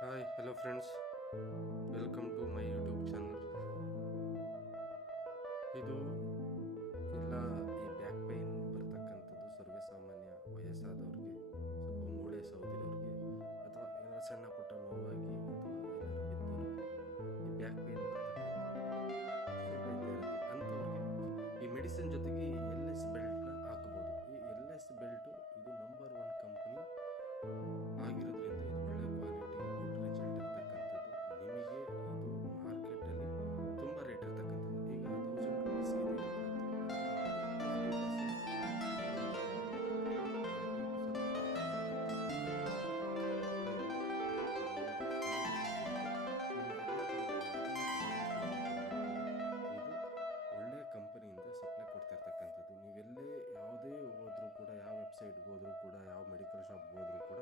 Hi hello friends, welcome to my YouTube channel. ಇದು ಎಲ್ಲ ಈ ಬ್ಯಾಕ್ ಪೈನ್ ಬರ್ತಕ್ಕಂಥದ್ದು ಸರ್ವೇ ಸಾಮಾನ್ಯ. ವಯಸ್ಸಾದವ್ರಿಗೆ, ಸ್ವಲ್ಪ ಮೂಳೆ ಸೌದಿರೋರಿಗೆ, ಅಥವಾ ಏನಾದ್ರು ಸಣ್ಣ ಪುಟ್ಟ ನೋವಾಗಿ ಅಥವಾ ಏನಾದ್ರು ಬಿದ್ದವ್ರಿಗೆ ಈ ಬ್ಯಾಕ್ ಪೈನ್ ಬರ್ತಕ್ಕಂಥದ್ದು ಸ್ವಲ್ಪ ಇದ್ದೇ ಇರುತ್ತೆ. ಅಂಥವ್ರಿಗೆ ಈ ಮೆಡಿಸಿನ್ ಜೊತೆಗೆ ಎಲ್ ಎಸ್ ಬೆಲ್ಟ್ನ ಹಾಕ್ಬೋದು. ಈ ಎಲ್ ಎಸ್ ಬೆಲ್ಟು ಇದು ನಂಬರ್ 1 ಕಂಪನಿ ಆಗಿರೋದ್ರಿಂದ ಇದು ಒಳ್ಳೆ ಕ್ವಾಲಿಟಿ, ಗುಡ್ ರಿಸಲ್ಟ್ ಇರ್ತಕ್ಕಂಥದ್ದು. ನಿಮಗೆ ಇದು ಮಾರ್ಕೆಟಲ್ಲಿ ತುಂಬ ರೇಟ್ ಇರ್ತಕ್ಕಂಥದ್ದು. ಈಗ 1000 ರುಪೀಸ್ ಇದೆ ಒಳ್ಳೆಯ ಕಂಪನಿಯಿಂದ ಸಪ್ಲೈ ಕೊಡ್ತಾ ಇರ್ತಕ್ಕಂಥದ್ದು. ನೀವೆಲ್ಲೇ ಯಾವುದೇ ಹೋದರೂ ಕೂಡ, ಯಾವ ವೆಬ್ಸೈಟ್ಗೆ ಹೋದರೂ ಕೂಡ, ಯಾವ ಮೆಡಿಕಲ್ ಶಾಪ್ಗೆ ಹೋದರೂ ಕೂಡ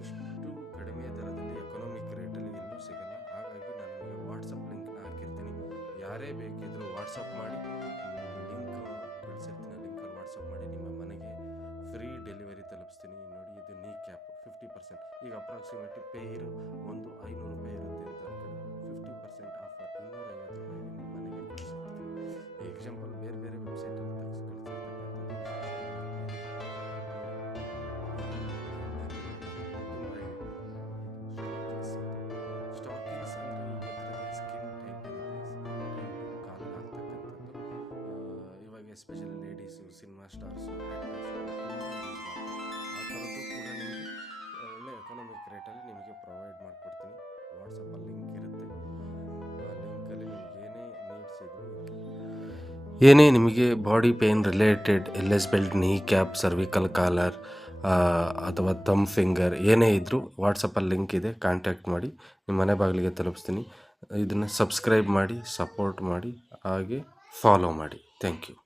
ಇಷ್ಟು ಕಡಿಮೆ ದರದಲ್ಲಿ ಎಕನಾಮಿಕ್ ರೇಟಲ್ಲಿ ಎಲ್ಲೂ ಸಿಗಲ್ಲ. ಹಾಗಾಗಿ ನಾನು ನಿಮಗೆ ವಾಟ್ಸಪ್ ಲಿಂಕ್ನ ಹಾಕಿರ್ತೀನಿ. ಯಾರೇ ಬೇಕಿದ್ದರೂ ವಾಟ್ಸಪ್ ಮಾಡಿ, ಲಿಂಕ್ ಕಳಿಸಿರ್ತೀನಿ. ಲಿಂಕಲ್ಲಿ ವಾಟ್ಸಪ್ ಮಾಡಿ ನಿಮ್ಮ ಮನೆಗೆ ಫ್ರೀ ಡೆಲಿವರಿ ತಲುಪಿಸ್ತೀನಿ. ನೋಡಿ, ಇದು ನೀ ಕ್ಯಾಪ್ 50%. ಈಗ ಅಪ್ರಾಕ್ಸಿಮೇಟ್ಲಿ ಪೇ ಒಂದು 500 ರೂಪಾಯಿ ಇರುತ್ತೆ ಅಂತ ಅನ್ಕೊಳ್ಳಿ. 50% ಆಫರ್ 250 ರೂಪಾಯಿಗೆ ನಿಮ್ಮ ಮನೆಗೆ ಕಳಿಸ್ಕೊಡ್ತೀನಿ. ಈ ಎಕ್ಸಾಂಪಲ್ ಬೇರೆ ಬೇರೆ ವೆಬ್ಸೈಟಲ್ಲಿ especially ladies, cinema stars, actors ಆ ಥರದ್ದು ಕೂಡ ನಿಮಗೆ ಒಳ್ಳೆ ಎಕನಾಮಿಕ್ ರೇಟಲ್ಲಿ ನಿಮಗೆ ಪ್ರೊವೈಡ್ ಮಾಡಿಕೊಡ್ತೀನಿ. ವಾಟ್ಸಪ್ಪಲ್ಲಿ ಲಿಂಕ್ ಇರುತ್ತೆ. ಆ ಲಿಂಕಲ್ಲಿ ನಿಮ್ಗೆ ಏನೇ ನಿಮಗೆ body pain related L S belt, knee cap, cervical collar ಅಥವಾ ಥಂಬ್ ಫಿಂಗರ್ ಏನೇ ಇದ್ದರೂ ವಾಟ್ಸಪ್ಪಲ್ಲಿ ಲಿಂಕ್ ಇದೆ, ಕಾಂಟ್ಯಾಕ್ಟ್ ಮಾಡಿ, ನಿಮ್ಮ ಮನೆ ಬಾಗಿಲಿಗೆ ತಲುಪಿಸ್ತೀನಿ. ಇದನ್ನು ಸಬ್ಸ್ಕ್ರೈಬ್ ಮಾಡಿ, ಸಪೋರ್ಟ್ ಮಾಡಿ, ಹಾಗೆ ಫಾಲೋ ಮಾಡಿ. Thank you.